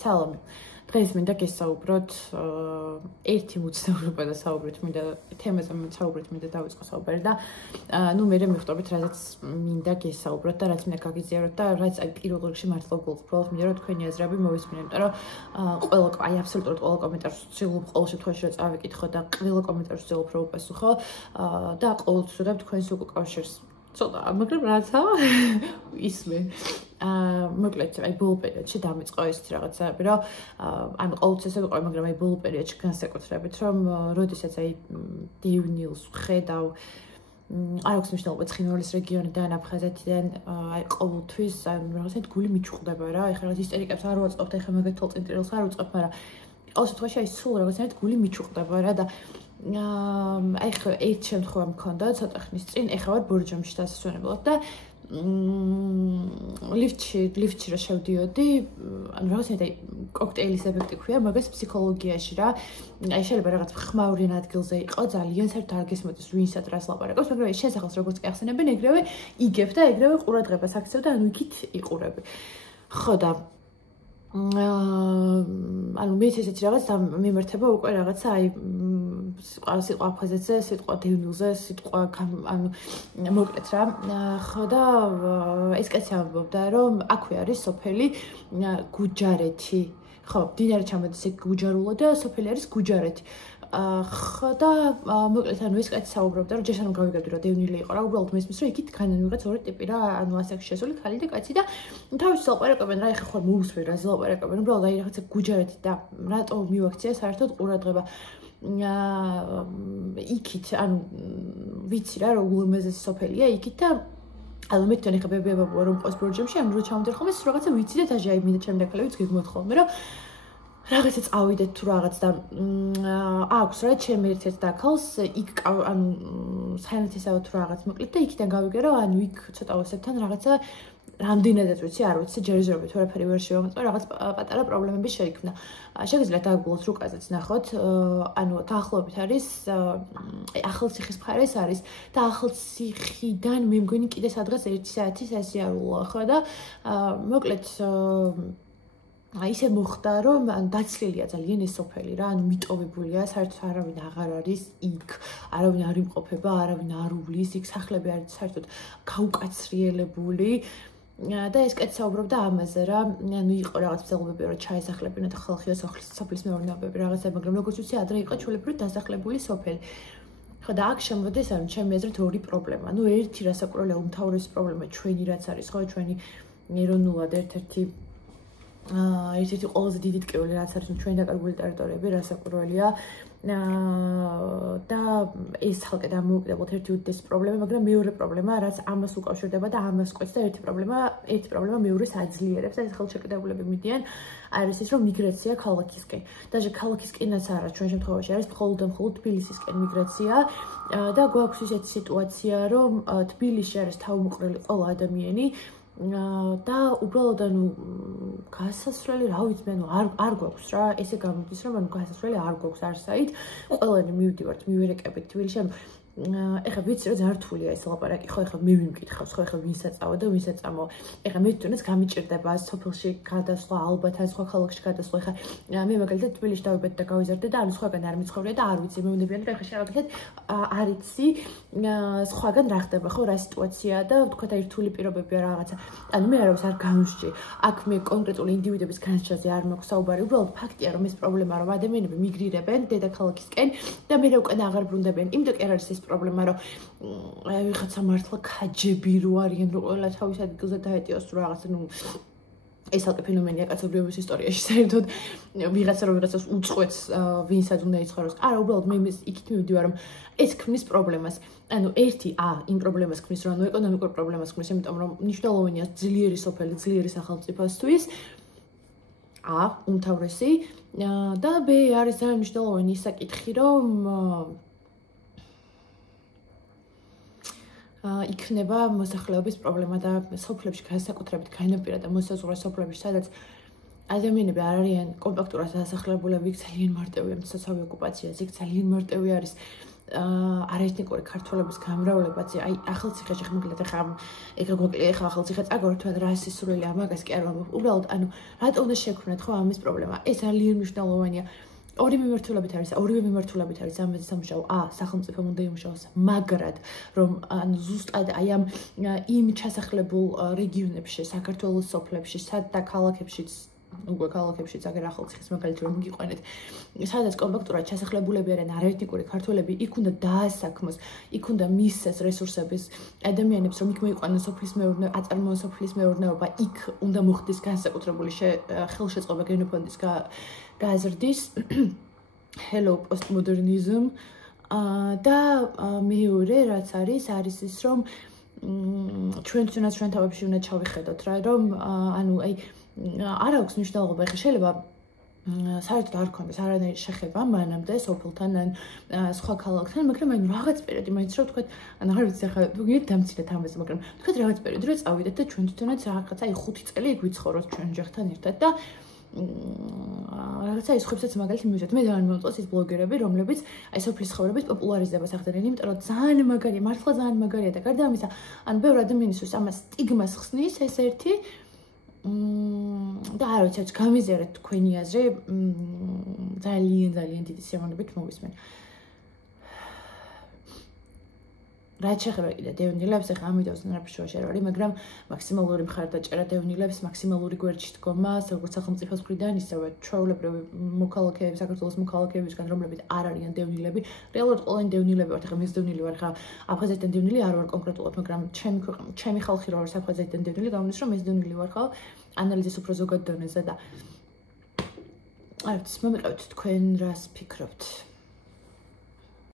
სალამი. დღეს მინდა გესაუბროთ ერთი მუცნაურობა და საუბრით მინდა თემაზე საუბრით მინდა დავიწყო საუბარი და ნუ მე მივხვდებით რაზეც მინდა გესაუბროთ და რაც მინდა გაგიზიაროთ და რაც აი პირველ რიგში მართლა უბრალოდ მინდა რომ თქვენი აზრები მოვისმინე, იმიტომ რომ ყველა აი აბსოლუტურად ყველა კომენტარს ვცდილობ ყოველ შემთხვევაში რომ წავიკითხო და ყველა კომენტარს ვცდილობ რომ უპასუხო და ყოველთვის ვუძებ თქვენს უკავშირს. ცოტა, მაგრამ რაცა ისმე მოკლედ აი ბოლო პერიოდში დამიწყო ესეთი რაღაცები, რომ ანუ ყოველთვის ესე ვიყავი, მაგრამ აი ბოლო პერიოდში განსაკუთრებით, რომ როდესაც აი დივნილს ვხედავ არ აქვს მნიშვნელობა ცხინვალის რეგიონიდან, აფხაზეთიდან, აი ყოველთვის აი რაღაცა გული მიჩუხდება რა, ეხლა რაღაც ისტერიკებს არ ვაწყობთ, ეხლა მაგათ თვალწინტრილს არ ვუწყებ, მაგრამ ყოველ შემთხვევაში აი სულ რაღაცა გული მიჩუხდება რა და აი ხო ერთ შემთხვევა მქონდა ცოტა ხნის წინ, ეხლა ვარ ბორჯომში დასასვენებლად და ლიფტში რა შევდიოდი, ანუ რაღაცა კოქტეილის ეფექტი ქვია, მაგას ფსიქოლოგიაში რა. აი შეიძლება რაღაც ხმაურიან ადგილზე იყო, ძალიან საერთოდ არ გესმოდეს ვინსად რას ლაპარაკობს, მაგრამ ეს შესახავს როგორც კი ახსენებენ, ეგრევე იგებ და ეგრევე ყურადღებას აქცევ და ანუ იქით იყურები. ხო და ანუ მე ესეთი რაღაც მიმართება უკვე რაღაცა აი სიტყვა აფხაზეთზე, სიტყვა დივნილზე, სიტყვა ანუ მოკლედ რა. ხო და ეს კაცი ამბობდა რომ აქვე არის სოფელი გუჯარეთი. ხო, დინარი ჩამოდის ეგ გუჯარულო და სოფელი არის გუჯარეთი. ხო და მოკლედ ანუ ეს კაცი საუბრობდა რომ ჯერ გავიგებდი რომ დევნილი იყო რა, უბრალოდ მესმის რომ იქით განან ვიღაც ორი ტიპი რა, ანუ ასაკში შესული ქალი და კაცი და თავის ლაპარაკობენ რა, ეხა ხარ მოусვე რა ლაპარაკობენ, უბრალოდ აი რაღაცა გუჯარეთი და რატო მივაქცია საერთოდ ყურადღება იქით, ანუ ვიცი რა რომ ულამაზესი სოფელია იქით და ანუ მე თვითონ ეხა ბებია რომ ყოს ბორჯომში, ანუ რო ჩამოდერ ხოლმე ის რაღაცა ვიცი და დაჟე აი მინდა ჩემი დაკლებიც გიგმოთ ხოლმე რომ რაღაცა წავიდეთ თუ რაღაც და აქვს რა ჩემი ერთ-ერთ დაქალს იქ ანუ საინტერესო თუ რაღაც მოკლედ და იქიდან გავიგე რომ ანუ იქ ცოტა ოსებთან რაღაცა რამდენადაც ვიცი არ ვიცი ჯერჯერობით ვერაფერი ვერ შევამოწმე რაღაც პატარა პრობლემები შეიქმნა. შეგიძლიათ დაგუგლოთ რუკაზეც ნახოთ, ანუ დაახლოებით არის ახალციხის მხარეს არის და ახალციხიდან მე მგონი კიდე სადღაც 1 საათი სასიარულოა ხო და მოკლედ აი ისე მოხდა რომ დაცლილია ძალიან ეს სოფელი რა, ანუ მიტოვებულია, საერთოდ არავინ აღარ არის იქ, არავინ არ იმყოფება, არავინ არ უვლის, იქ სახლები არის საერთოდ გაუკაცრიელებული და ეს კაცი საუბრობდა ამაზე რა, ანუ იყო რაღაც მცდელობები რომ ჩაესახლებინა და ხალხი სოფლის მეურნეობები რაღაცა, მაგრამ როგორც ვიცი ადრე იყო ჩვეულებრივ დასახლებული სოფელი. ხო და აქ შემოდის ანუ ჩემი აზრით ორი პრობლემა. ნუ ერთი რასაკვირველია უმთავრესი პრობლემა ჩვენი რაც არის ხო, ჩვენი ეროვნულად ერთ-ერთი ყველაზე დიდი ტკივილი რაც არის ჩვენი დაკარგული ტერიტორიები რასაკვირველია და ეს ხალხი დამოუკიდებლად ერთი უდიდესი პრობლემა, მაგრამ მეორე პრობლემა რაც ამას უკავშირდება და ამას კვეთს და ერთი პრობლემა მეორეს აძლიერებს და ეს ხელშეკრულებები მიდიან არის ის რომ მიგრაცია ქალაქისკენ. დაჟე ქალაქისკენაც არა, ჩვენ შემთხვევაში არის მხოლოდ თბილისისკენ მიგრაცია და გვაქვს ისეთი სიტუაცია რომ თბილისში არის თავმოყრილი ყველა ადამიანი და უბრალოდ ანუ გასასვლელი რა ვიცი მე არ გვაქვს რა, ესე გამოდის რომ ანუ გასასვლელი არ გვაქვს არსაით, ყველანი მივდივართ მივერეკებით თბილისში, ანუ ეხლა ვიცი რომ ზართულია ეს ლაპარაკი, ხო ეხლა მე ვიმკითხავს, ხო ეხლა ვინსა წავა და ვინსა წამოვა. ეხლა მე თვითონაც გამიჭირდება სოფელში გადასვლა, ალბათ ან სხვა ქალაქში გადასვლა. ეხლა მე მაგალითად თბილისში დავიბედე და გავიზარდე და ანუ სხვაგან არ მიცხოვრია და არ ვიცი, მე უნებიანი რომ ეხლა შევაკეთეთ არ იცი სხვაგან რა ხდება, ხო რა სიტუაციაა და ვთქვათ აი რთული პირობებია რაღაცა. ანუ მე არავის არ გამოსჭი. აქ მე კონკრეტული ინდივიდების განსხვავებაზე არ მაქვს საუბარი, უბრალოდ ფაქტია რომ ეს პრობლემა რომ ადამიანები მიგრირებენ დედაქალაქისკენ და მე უკვე აღარ ბრუნდებიან. იმიტომ კი არ არის ეს პრობლემა რომ აი ვიღაცა მართლა ქაჯები რო არიან რომ ყველა თავის ადგილზე დაეტიოს თუ რაღაცა ნუ ეს ალკე ფენომენია კაცობრიობის ისტორიაში საერთოდ ვიღაცა რომ ვიღაცას უწყვეტს ვინსაც უნდა იცხოვროს. არა, უბრალოდ მე იქით მივდივარ რომ ეს ქმნის პრობლემას. ანუ ერთი იმ პრობლემას ქმნის რომ ანუ ეკონომიკურ პრობლემას ქმნის, იმიტომ რომ მნიშვნელოვანია ძლიერი სოფელი, ძლიერი სახელმწიფოსთვის უმთავრესი და ბ არის ძალიან მნიშვნელოვანი ის საკითხი რომ იქნება მოსახლეობის პრობლემა და სოფლებში განსაკუთრებით განაპირა და მოსაზღვრე სოფლებში, სადაც ადამიანები არ არიან კომპაქტურად დასახლებულები, იქ ძალიან მარტივია მცოცავი ოკუპაციას, იქ ძალიან მარტივი არის არაეთნიკური ქართველების გამრავლებაც აი ახალციხეში ხმაგლეთ ხა ეხა გვაკლია ხა ახალციხე წაგორთვად რა სისულელი ამაგას კი არ უბრალოდ ანუ რატო უნდა შექმნათ ხო ამის პრობლემა ეს ძალიან მნიშვნელოვანია ორივე მიმართულებით არის ამაზე სამუშაო სახელმწიფომ უნდა იმუშაოს მაგრად რომ ანუ ზუსტად აი ამ იმ ჩასახლებულ რეგიონებში საქართველოს სოფლებში და ქალაქებშიც უკვე ქალაქებშიც აგერ ახალციხის მაგალითად რომ გიყვანეთ სადაც კომპაქტურად ჩასახლებულები არიან არაეთნიკური ქართველები იქ უნდა დაასაქმოს იქ უნდა მისცეს რესურსების ადამიანებს რომ იქ მოიყვანოს სოფლის მეურნეობა აწარმოოს სოფლის მეურნეობა იქ უნდა მოხდეს განსაკუთრებული ხელშეწყობა გენოფონდის გაზრდის hello postmodernism და მეორე რაც არის ის რომ ჩვენ თვითონაც ჩვენ თავებში უნდა ჩავიხედოთ რა რომ ანუ აი არ აქვს მნიშვნელობა ხა შეიძლება საერთოდ არ გქონდეს არანაირი შეხება მანამდე სოფელთან ან სხვა ქალაქთან მაგრამ აი რაღაც პერიოდი მაინც რომ თქვა ან აღარ ვიცი ხა ვიგეთ დამცინეთ ამაზე მაგრამ თქვა რაღაც პერიოდი რომ წავიდეთ და ჩვენ თვითონაც რაღაცა აი 5 წელი იქ ვიცხოვროთ ჩვენ ჯერთან ერთად და რაღაცა ის ხვებსაც მაგალითად მივიძოთ მე ძალიან მომწონს ის ბლოგერები რომლებიც აი სოფლის ცხოვრების პოპულარიზებას ახდენენ იმიტომ რომ ძალიან მაგარია მართლა ძალიან მაგარია და გარდა ამისა ან ბევრ ადამიანისთვის ამას სტიგმას ხსნის ეს ერთი და არ ვიცი გამიზიარეთ თქვენი აზრი ძალიან დიდი სიამოვნებით მოვისმენ რაც შეეხება კიდე დევნილებს, ახლა ამიტომაც ნარაფშუაში არ არის, მაგრამ მაქსიმალური მხარდაჭერა დევნილებს, მაქსიმალური გვერდში დგომა, როგორც სახელმწიფოს მხრიდან, ისევე ჩვეულებრივი მოქალაქეები, საქართველოს მოქალაქეებისგან, რომლებიც არ არიან დევნილები. რეალურად ყველანი დევნილები ვართ, ახლა მე დევნილი ვარ, ხა აფხაზეთიდან დევნილი არ ვარ კონკრეტულად, მაგრამ ჩემი ხალხი რო არის აფხაზეთიდან დევნილი, გამოდის რომ მე დევნილი ვარ, ხო? ანალიზის უფრო ზოგად დონეზე და არ ვიცი, მომიყევთ თქვენ რას ფიქრობთ?